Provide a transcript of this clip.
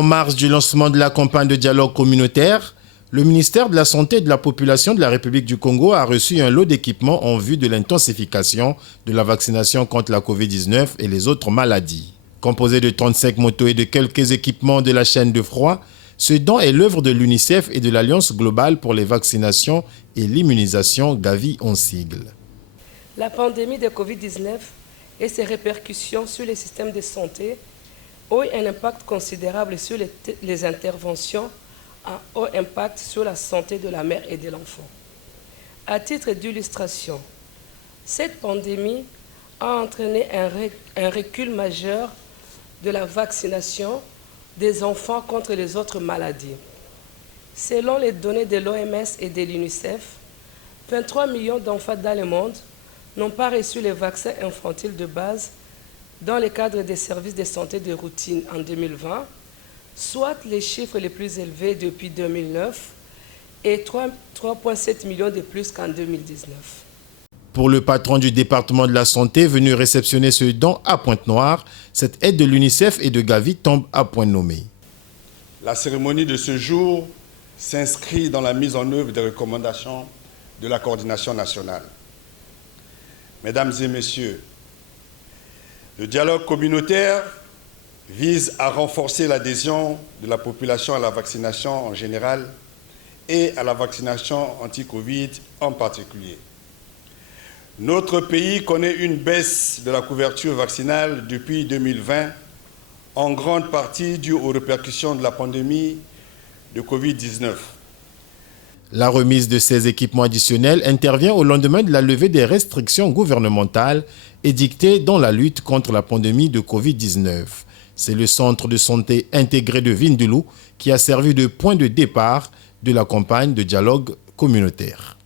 En marge du lancement de la campagne de dialogue communautaire, le ministère de la Santé et de la Population de la République du Congo a reçu un lot d'équipements en vue de l'intensification de la vaccination contre la Covid-19 et les autres maladies. Composé de 35 motos et de quelques équipements de la chaîne de froid, ce don est l'œuvre de l'UNICEF et de l'Alliance globale pour les vaccinations et l'immunisation Gavi en sigle. La pandémie de Covid-19 et ses répercussions sur les systèmes de santé ont un impact considérable sur les interventions à haut impact sur la santé de la mère et de l'enfant. À titre d'illustration, cette pandémie a entraîné un recul majeur de la vaccination des enfants contre les autres maladies. Selon les données de l'OMS et de l'UNICEF, 23 millions d'enfants dans le monde n'ont pas reçu les vaccins infantiles de base dans le cadre des services de santé de routine en 2020, soit les chiffres les plus élevés depuis 2009 et 3,7 millions de plus qu'en 2019. Pour le patron du département de la santé venu réceptionner ce don à Pointe-Noire, cette aide de l'UNICEF et de Gavi tombe à point nommé. La cérémonie de ce jour s'inscrit dans la mise en œuvre des recommandations de la coordination nationale. Mesdames et messieurs, le dialogue communautaire vise à renforcer l'adhésion de la population à la vaccination en général et à la vaccination anti-Covid en particulier. Notre pays connaît une baisse de la couverture vaccinale depuis 2020, en grande partie due aux répercussions de la pandémie de Covid-19. La remise de ces équipements additionnels intervient au lendemain de la levée des restrictions gouvernementales édictées dans la lutte contre la pandémie de Covid-19. C'est le centre de santé intégré de Vindaloo qui a servi de point de départ de la campagne de dialogue communautaire.